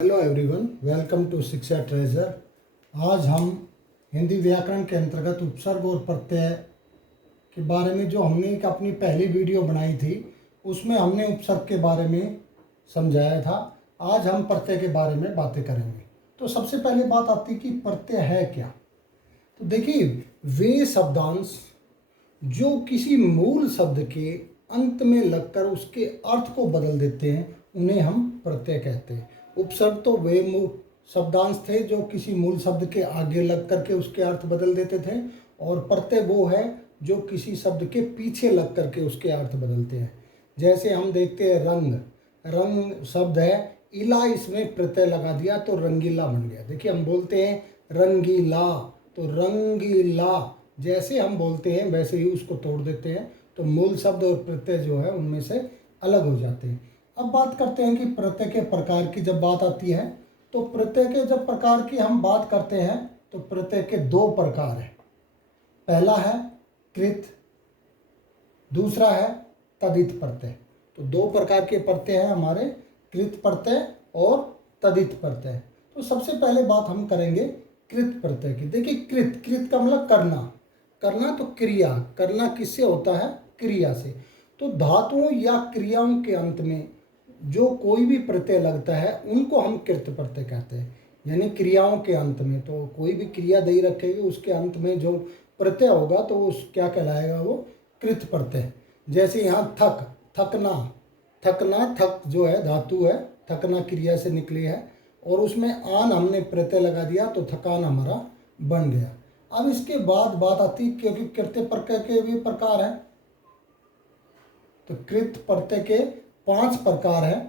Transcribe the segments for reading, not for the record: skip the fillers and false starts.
Hello everyone, welcome to शिक्षा treasure. आज हम हिंदी व्याकरण के अंतर्गत उपसर्ग और प्रत्यय के बारे में जो हमने एक अपनी पहली वीडियो बनाई थी उसमें हमने उपसर्ग के बारे में समझाया था। आज हम प्रत्यय के बारे में बातें करेंगे। तो सबसे पहले बात आती है कि प्रत्यय है क्या। तो देखिए, वे शब्दांश जो किसी मूल शब्द के अंत में लगकर उसके अर्थ को बदल देते हैं उन्हें हम प्रत्यय कहते हैं। उपसर्ग तो वे शब्दांश थे जो किसी मूल शब्द के आगे लग करके उसके अर्थ बदल देते थे, और प्रत्यय वो है जो किसी शब्द के पीछे लग करके उसके अर्थ बदलते हैं। जैसे हम देखते हैं रंग, रंग शब्द है, इला इसमें प्रत्यय लगा दिया तो रंगीला बन गया। देखिए, हम बोलते हैं रंगीला, तो रंगीला जैसे हम बोलते हैं वैसे ही उसको तोड़ देते हैं, तो मूल शब्द और प्रत्यय जो है उनमें से अलग हो जाते हैं। अब बात करते हैं कि प्रत्यय के प्रकार की जब बात आती है तो प्रत्यय के जब प्रकार की हम बात करते हैं तो प्रत्यय के दो प्रकार हैं। पहला है कृत, दूसरा है तदित प्रत्यय। तो दो प्रकार के प्रत्यय हैं हमारे, कृत प्रत्यय और तदित प्रत्यय। तो सबसे पहले बात हम करेंगे कृत प्रत्यय की। देखिए, कृत, कृत का मतलब करना, करना तो क्रिया, करना किससे होता है? क्रिया से। तो धातुओं या क्रियाओं के अंत में जो कोई भी प्रत्यय लगता है उनको हम कृत प्रत्यय कहते हैं। यानी क्रियाओं के अंत में, तो कोई भी क्रिया दे रखेगी उसके अंत में जो प्रत्यय होगा तो उस क्या कहलाएगा? वो कृत प्रत्यय। जैसे यहाँ थक, थकना, थकना, थक जो है धातु है, थकना क्रिया से निकली है, और उसमें आन हमने प्रत्यय लगा दिया तो थकान हमारा बन गया। अब इसके बाद बात आती, क्योंकि कृत्य प्रत्यय के भी प्रकार हैं, तो कृत प्रत्यय के 5 प्रकार हैं।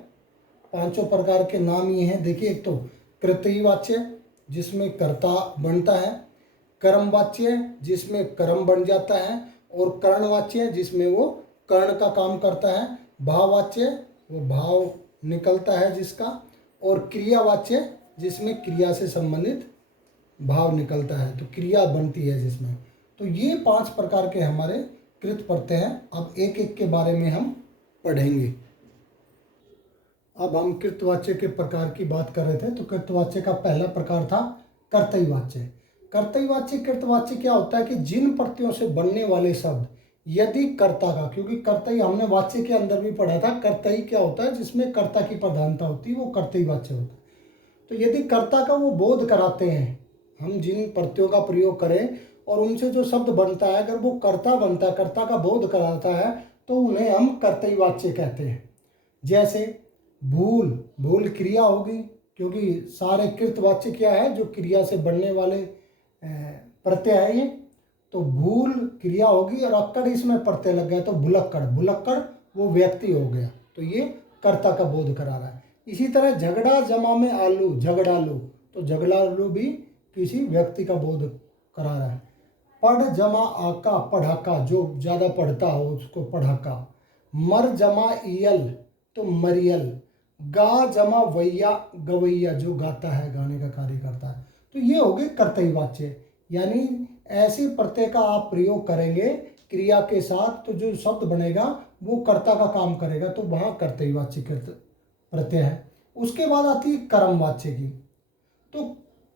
पांचों प्रकार के नाम ये हैं। देखिए, एक तो कृतवाच्य जिसमें कर्ता बनता है, कर्मवाच्य जिसमें कर्म बन जाता है, और करणवाच्य जिसमें वो कर्ण का काम करता है, भाववाच्य वो भाव निकलता है जिसका, और क्रियावाच्य जिसमें क्रिया से संबंधित भाव निकलता है, तो क्रिया बनती है जिसमें। तो ये 5 प्रकार के हमारे कृत प्रत्यय हैं। अब एक एक के बारे में हम पढ़ेंगे। अब हम कृतवाच्य के प्रकार की बात कर रहे थे, तो कृतवाच्य का पहला प्रकार था कर्तयवाच्य। कर्तयवाच्य कृतवाच्य क्या होता है कि जिन प्रत्ययों से बनने वाले शब्द यदि कर्ता का, क्योंकि कर्तयी हमने वाच्य के अंदर भी पढ़ा था, कर्तयी क्या होता है? जिसमें कर्ता की प्रधानता होती है वो कर्तयवाच्य होता है। तो यदि कर्ता का वो बोध कराते हैं, हम जिन प्रत्ययों का प्रयोग करें और उनसे जो शब्द बनता है अगर वो कर्ता बनता है, कर्ता का बोध कराता है, तो उन्हें हम कर्तयवाच्य कहते हैं। जैसे भूल, भूल क्रिया होगी, क्योंकि सारे कृतवाच्य क्या है? जो क्रिया से बनने वाले प्रत्यय है ये, तो भूल क्रिया होगी और अक्कड़ इसमें प्रत्यय लग गया तो भुलक्कड़, भुलक्कड़ वो व्यक्ति हो गया, तो ये कर्ता का बोध करा रहा है। इसी तरह झगड़ा जमा में आलू, झगड़ालू, तो झगड़ालू भी किसी व्यक्ति का बोध करा रहा है। पढ़ जमा आका, पढ़ाका जो ज़्यादा पढ़ता हो उसको पढ़ाका। मर जमा इयल तो मरियल। गा जमा वैया, गवैया जो गाता है, गाने का कार्य करता है। तो ये हो गए कर्तयवाच्य, यानी ऐसे प्रत्यय का आप प्रयोग करेंगे क्रिया के साथ तो जो शब्द बनेगा वो कर्ता का काम करेगा, तो वहाँ कर्तयवाच्य प्रत्यय है। उसके बाद आती है कर्मवाच्य की। तो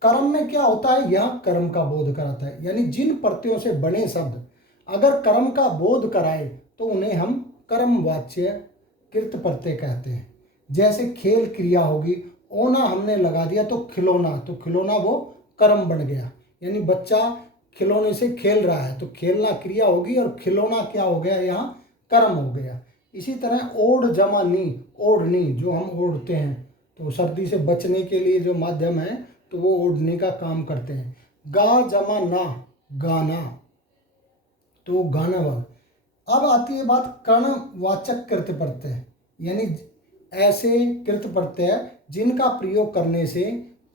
कर्म में क्या होता है? यह कर्म का बोध कराता है, यानी जिन प्रत्ययों से बने शब्द अगर कर्म का बोध कराए तो उन्हें हम कर्मवाच्य कृत प्रत्यय कहते हैं। जैसे खेल क्रिया होगी, ओना हमने लगा दिया तो खिलौना, तो खिलौना वो कर्म बन गया, यानी बच्चा खिलौने से खेल रहा है तो खेलना क्रिया होगी और खिलौना क्या हो गया? यहाँ कर्म हो गया। इसी तरह ओढ़ जमा नी, ओढ़नी जो हम ओढ़ते हैं, तो सर्दी से बचने के लिए जो माध्यम है तो वो ओढ़ने का काम करते हैं। गा जमा ना, गाना, तो गाना वाला। अब आती है बात कर्णवाचक कृत प्रत्यय, यानी ऐसे कृत प्रत्यय जिनका प्रयोग करने से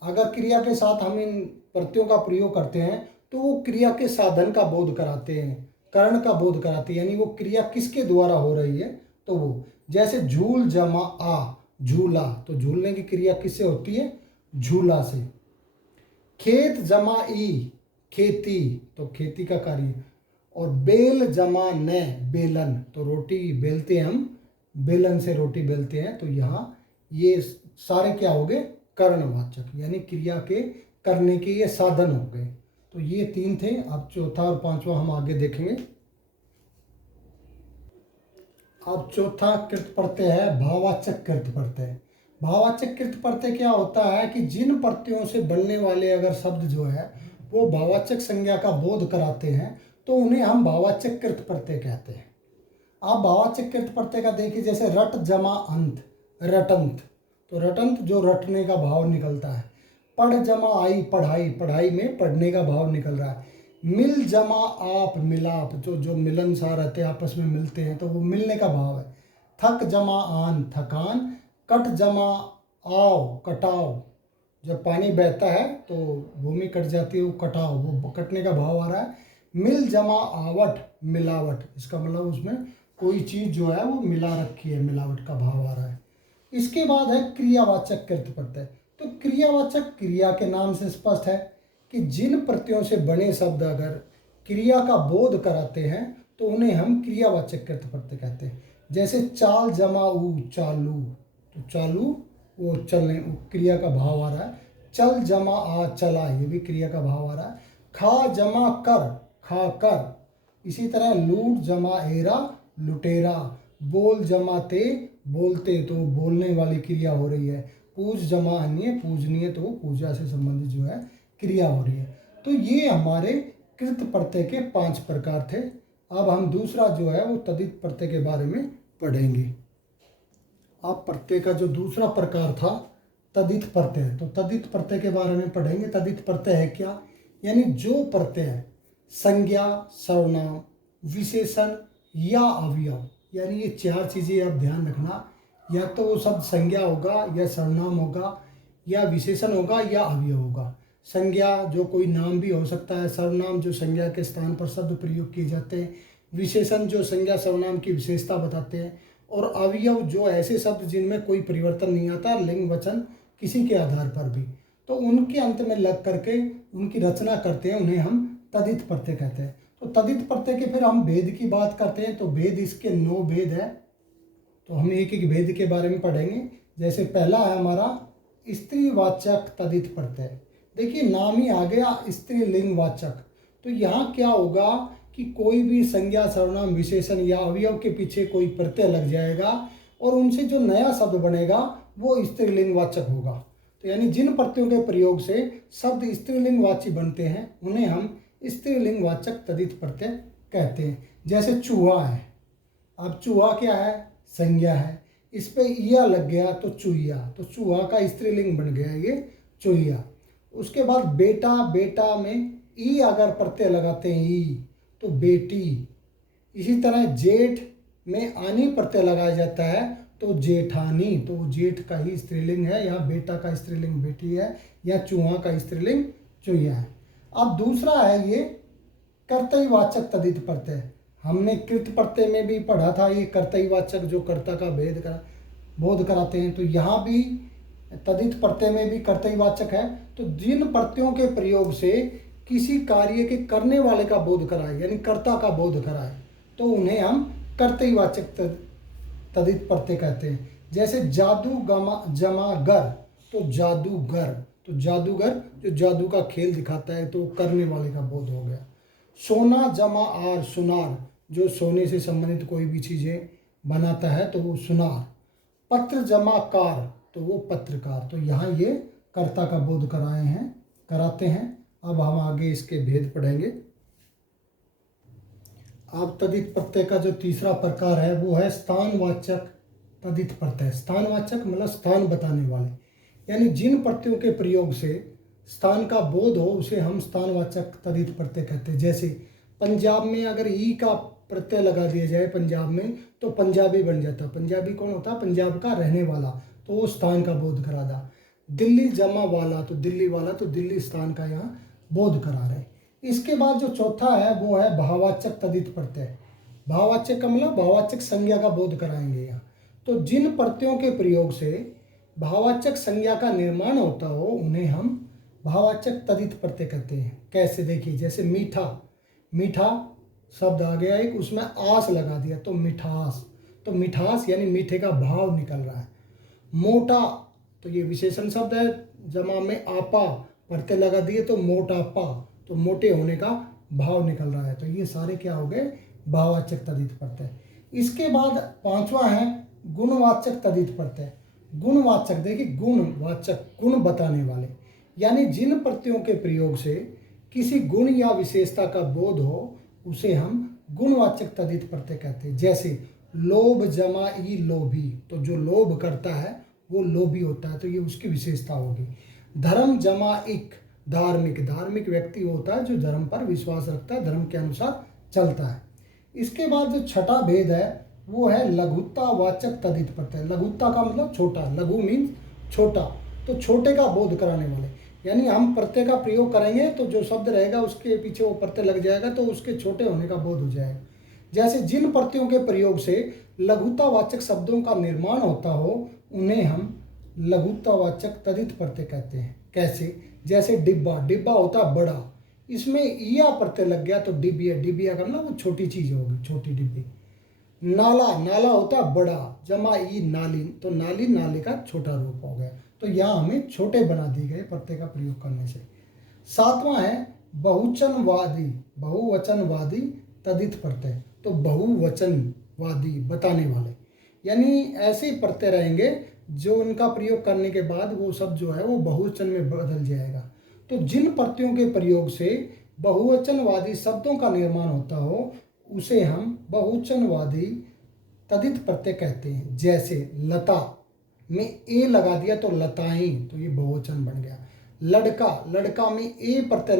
अगर क्रिया के साथ हम इन प्रत्ययों का प्रयोग करते हैं तो वो क्रिया के साधन का बोध कराते हैं, कर्ण का बोध कराते हैं, यानी वो क्रिया किसके द्वारा हो रही है, तो वो। जैसे झूल जमा आ, झूला, तो झूलने की क्रिया किससे होती है? झूला से। खेत जमा ई, खेती, तो खेती का कार्य। और बेल जमा न, बेलन, तो रोटी बेलते हैं हम, बेलन से रोटी बेलते हैं, तो यहाँ ये सारे क्या हो गए? कर्णवाचक, यानी क्रिया के करने के ये साधन हो गए। तो ये 3 थे। अब चौथा और पांचवा हम आगे देखेंगे। अब चौथा कृत प्रत्यय है भाववाचक कृत प्रत्यय। भाववाचक कृत प्रत्यय क्या होता है कि जिन प्रत्ययों से बनने वाले अगर शब्द जो है वो भाववाचक संज्ञा का बोध कराते हैं तो उन्हें हम भाववाचक कृत प्रत्यय कहते हैं। आप भाववाचक कृत प्रत्यय का देखिए, जैसे रट जमा अंत, रटंत, तो रटंत जो रटने का भाव निकलता है। पढ़ जमा आई, पढ़ाई, पढ़ाई में पढ़ने का भाव निकल रहा है। मिल जमा आप, मिलाप, जो जो मिलनसार रहते हैं, आपस में मिलते हैं, तो वो मिलने का भाव है। थक जमा आन, थकान। कट जमा आओ, कटाव, जब पानी बहता है तो भूमि कट जाती है, वो कटाव, वो कटने का भाव आ रहा है। मिल जमा आवट, मिलावट, इसका मतलब उसमें कोई चीज़ जो है वो मिला रखी है, मिलावट का भाव आ रहा है। इसके बाद है क्रियावाचक कृत प्रत्यय। तो क्रियावाचक क्रिया के नाम से स्पष्ट है कि जिन प्रत्ययों से बने शब्द अगर क्रिया का बोध कराते हैं तो उन्हें हम क्रियावाचक कृत प्रत्यय कहते हैं। जैसे चाल जमा ऊ, चालू, तो चालू वो चलने, क्रिया का भाव आ रहा है। चल जमा आ, चला, ये भी क्रिया का भाव आ रहा है। खा जमा कर, खा कर। इसी तरह लूट जमा एरा, लुटेरा। बोल जमा ते, बोलते, तो बोलने वाली क्रिया हो रही है। पूज जमा अन्य, पूजनीय, तो पूजा से संबंधित जो है क्रिया हो रही है। तो ये हमारे कृत प्रत्यय के 5 प्रकार थे। अब हम दूसरा जो है वो तदित प्रत्यय के बारे में पढ़ेंगे। अब प्रत्यय का जो दूसरा प्रकार था तदित प्रत्यय, तो तदित प्रत्यय के बारे में पढ़ेंगे। तदित प्रत्यय है क्या? यानी जो प्रत्यय संज्ञा, सर्वनाम, विशेषण या अवयव, यानी ये 4 चीज़ें आप ध्यान रखना, या तो वो शब्द संज्ञा होगा, या सर्वनाम होगा, या विशेषण होगा, या अवयव होगा। संज्ञा जो कोई नाम भी हो सकता है, सर्वनाम जो संज्ञा के स्थान पर शब्द प्रयोग किए जाते हैं, विशेषण जो संज्ञा सर्वनाम की विशेषता बताते हैं, और अवयव जो ऐसे शब्द जिनमें कोई परिवर्तन नहीं आता, लिंग वचन किसी के आधार पर भी, तो उनके अंत में लग करके उनकी रचना करते हैं, उन्हें हम तदित प्रत्यय कहते हैं। तो तदित प्रत्यय के फिर हम भेद की बात करते हैं, तो भेद इसके 9 भेद है। तो हम एक एक भेद के बारे में पढ़ेंगे। जैसे पहला है हमारा स्त्रीवाचक तदित प्रत्यय। देखिए नाम ही आ गया स्त्रीलिंगवाचक, तो यहाँ क्या होगा कि कोई भी संज्ञा, सर्वनाम, विशेषण या अवयव के पीछे कोई प्रत्यय लग जाएगा और उनसे जो नया शब्द बनेगा वो स्त्रीलिंगवाचक होगा। तो यानी जिन प्रत्ययों के प्रयोग से शब्द स्त्रीलिंगवाची बनते हैं उन्हें हम स्त्रीलिंगवाचक तदित प्रत्यय कहते हैं। जैसे चूहा है, अब चूहा क्या है? संज्ञा है, इस पे ईया लग गया तो चूहिया, तो चूहा का स्त्रीलिंग बन गया ये चूहिया। उसके बाद बेटा, बेटा में ई अगर प्रत्यय लगाते हैं ई, तो बेटी। इसी तरह जेठ में आनी प्रत्यय लगाया जाता है तो जेठानी, तो जेठ का ही स्त्रीलिंग है, या बेटा का स्त्रीलिंग बेटी है, या चूहा का स्त्रीलिंग चूहिया है। अब दूसरा है ये कर्तयवाचक तदित प्रत्यय। हमने कृत प्रत्यय में भी पढ़ा था ये कर्तयवाचक जो कर्ता का बोध कराते हैं, तो यहाँ भी तदित प्रत्यय में भी कर्तयवाचक है। तो जिन प्रत्ययों के प्रयोग से किसी कार्य के करने वाले का बोध कराए, यानी कर्ता का बोध कराए, तो उन्हें हम कर्तयवाचक तदित प्रत्यय कहते हैं। जैसे जादू जमा गर, तो जादूगर, तो जादूगर जो जादू का खेल दिखाता है, तो करने वाले का बोध हो गया। सोना जमा आर, सुनार, जो सोने से संबंधित कोई भी चीज़ें बनाता है तो वो सुनार। पत्र जमा कार, तो वो पत्रकार। तो यहाँ ये कर्ता का बोध कराते हैं। अब हम आगे इसके भेद पढ़ेंगे। अब तदित प्रत्यय का जो तीसरा प्रकार है वो है स्थानवाचक तदित प्रत्यय। स्थानवाचक मतलब स्थान बताने वाले, यानी जिन प्रत्ययों के प्रयोग से स्थान का बोध हो उसे हम स्थानवाचक तदित प्रत्यय कहते हैं। जैसे पंजाब में अगर ई का प्रत्यय लगा दिया जाए पंजाब में, तो पंजाबी बन जाता। पंजाबी कौन होता? पंजाब का रहने वाला, तो वो स्थान का बोध करा दा। दिल्ली जमा वाला, तो दिल्ली वाला, तो दिल्ली स्थान का यहाँ बोध करा रहे। इसके बाद जो चौथा है वो है भाववाचक तदित प्रत्यय। भाववाचक का मतलब भाववाचक संज्ञा का बोध कराएंगे यहाँ। तो जिन प्रत्ययों के प्रयोग से भाववाचक संज्ञा का निर्माण होता हो उन्हें हम भाववाचक तदित प्रत्यय कहते हैं। कैसे? देखिए, जैसे मीठा, मीठा शब्द आ गया एक, उसमें आस लगा दिया तो मिठास, तो मिठास यानी मीठे का भाव निकल रहा है। मोटा, तो ये विशेषण शब्द है, जमा में आपा प्रत्यय लगा दिए तो मोटापा, तो मोटे होने का भाव निकल रहा है। तो ये सारे क्या हो गए, भाववाचक तद्धित प्रत्यय। इसके बाद पांचवा है गुणवाचक तद्धित प्रत्यय। गुणवाचक, देखिए गुणवाचक, गुण बताने वाले, यानी जिन प्रत्ययों के प्रयोग से किसी गुण या विशेषता का बोध हो उसे हम गुणवाचक तद्धित प्रत्यय कहते हैं। जैसे लोभ जमा ई लोभी, तो जो लोभ करता है वो लोभी होता है, तो ये उसकी विशेषता होगी। धर्म जमा इक, धार्मिक, धार्मिक व्यक्ति होता है जो धर्म पर विश्वास रखता है, धर्म के अनुसार चलता है। इसके बाद जो छठा भेद है वो है लघुतावाचक तद्धित प्रत्यय। लघुता का मतलब छोटा, लघु मीन्स छोटा, तो छोटे का बोध कराने वाले, यानी हम प्रत्यय का प्रयोग करेंगे तो जो शब्द रहेगा उसके पीछे वो प्रत्यय लग जाएगा तो उसके छोटे होने का बोध हो जाएगा। जैसे जिन प्रत्ययों के प्रयोग से लघुतावाचक शब्दों का निर्माण होता हो उन्हें हम लघुतावाचक तद्धित प्रत्यय कहते हैं। कैसे, जैसे डिब्बा, डिब्बा होता है बड़ा, इसमें ईया प्रत्यय लग गया तो डिबिया, डिबिया का मतलब वो छोटी चीज होगी, छोटी डिब्बी। नाला, नाला होता है बड़ा, जमा ई नाली, तो नाली नाले का छोटा रूप हो गया, तो यहाँ हमें छोटे बना दिए गए प्रत्यय का प्रयोग करने से। सातवां है बहुवचनवादी, बहुवचनवादी तद्धित प्रत्यय। तो बहुवचनवादी बताने वाले, यानी ऐसे प्रत्यय रहेंगे जो उनका प्रयोग करने के बाद वो शब्द जो है वो बहुवचन में बदल जाएगा। तो जिन प्रत्ययों के प्रयोग से बहुवचनवादी शब्दों का निर्माण होता हो उसे हम बहुवचनवादी तद्धित प्रत्यय कहते हैं। जैसे लता में ए लगा दिया तो लताएं, तो ये बहुवचन बन गया। लड़का, लड़का में ए प्रत्यय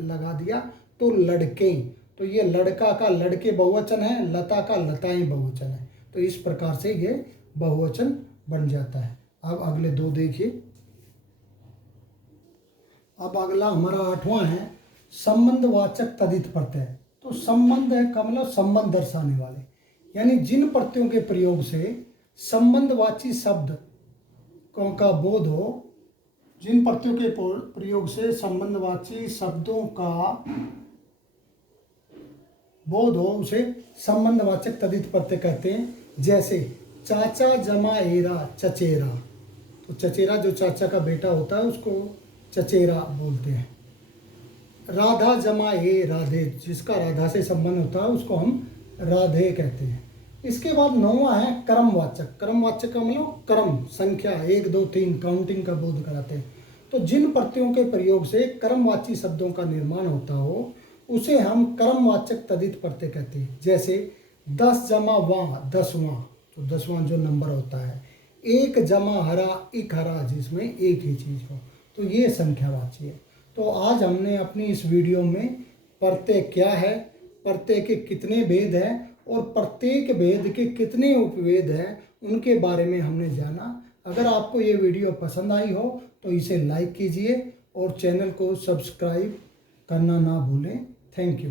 लगा दिया तो लड़के, तो ये लड़का का लड़के बहुवचन है, लता का लताएं बहुवचन है, तो इस प्रकार से ये बहुवचन बन जाता है। अब अगले दो देखिए। अब अगला हमारा आठवां है संबंधवाचक तद्धित प्रत्यय। तो संबंध का मतलब संबंध दर्शाने वाले, यानी जिन प्रत्ययों के प्रयोग से संबंधवाची शब्द का बोध हो, जिन प्रत्ययों के प्रयोग से संबंधवाची शब्दों का बोध हो उसे संबंधवाचक तद्धित प्रत्यय कहते हैं। जैसे चाचा जमा एरा चचेरा, तो चचेरा जो चाचा का बेटा होता है उसको चचेरा बोलते हैं। राधा जमा ए राधे, जिसका राधा से संबंध होता है उसको हम राधे कहते हैं। इसके बाद नौवां है क्रमवाचक। क्रमवाचक का मतलब क्रम, संख्या 1 2 3 काउंटिंग का बोध कराते हैं। तो जिन प्रत्ययों के प्रयोग से क्रमवाची शब्दों का निर्माण होता हो उसे हम क्रमवाचक तद्धित प्रत्यय कहते हैं। जैसे 10 जमा वां, दसवां, तो दसवां जो नंबर होता है। 1 जमा हरा इक हरा, जिसमें एक ही चीज हो, तो ये संख्यावाची है। तो आज हमने अपनी इस वीडियो में प्रत्यय क्या है, प्रत्यय के कितने भेद हैं और प्रत्येक भेद के कितने उपभेद हैं उनके बारे में हमने जाना। अगर आपको ये वीडियो पसंद आई हो तो इसे लाइक कीजिए और चैनल को सब्सक्राइब करना ना भूलें। Thank you.